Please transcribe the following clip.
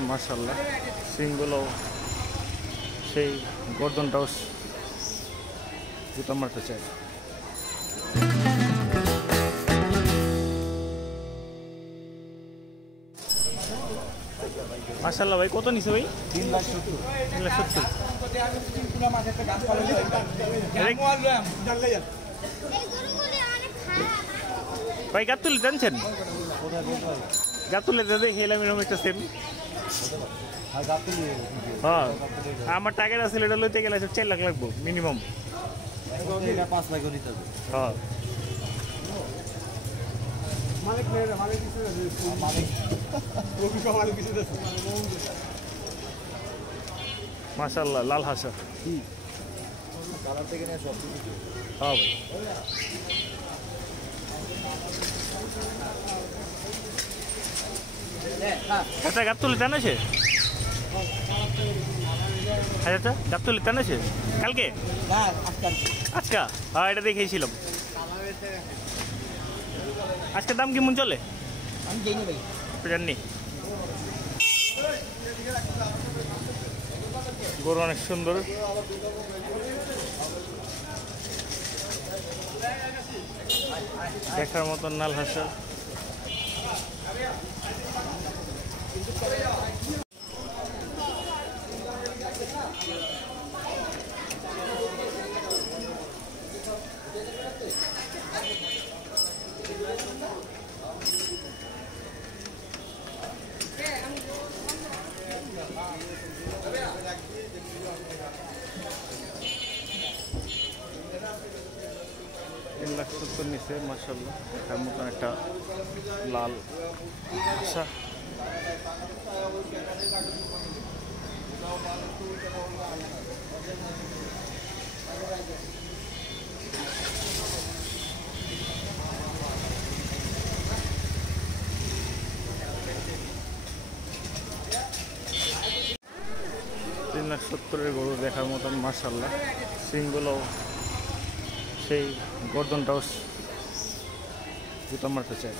মতন মাশাআল্লাহ। সিংগুলো সেই গর্দনটাও জুতা মারতে চাই। মাশাআল্লাহ ভাই, কত নিছে ভাই? 3,70,000। 3,70,000। ভাই গাতুলে জানছেন? গাতুলে দেখে এলাম এরকম একটা সেম। হ্যাঁ, আমার টাকার আছে, এটা লইতে গেলে 4 লাখ লাগবো মিনিমাম। 5 লাখ নিতে হবে। হ্যাঁ, মাশাআল্লাহ লাল হাসা। কালার থেকে নিয়ে সব। হ্যাঁ ভাই, আচ্ছা গাবতলি টান আছে? আচ্ছা গাবতলি টান আছে কালকে? আজকা? হ্যাঁ, এটা দেখেছিলাম। আজকে দাম কেমন চলে? আমি জানি ভাই, জানি। গরু অনেক সুন্দর। দেখার মতন লাল হাসা। নিচে মাশাআল্লাহ তার মতন একটা লাল আশা। $3,70,000 গরু দেখার মতন মাশাআল্লাহ। সিংগুলো সেই গর্দনটাও জুতা মারতে চাই।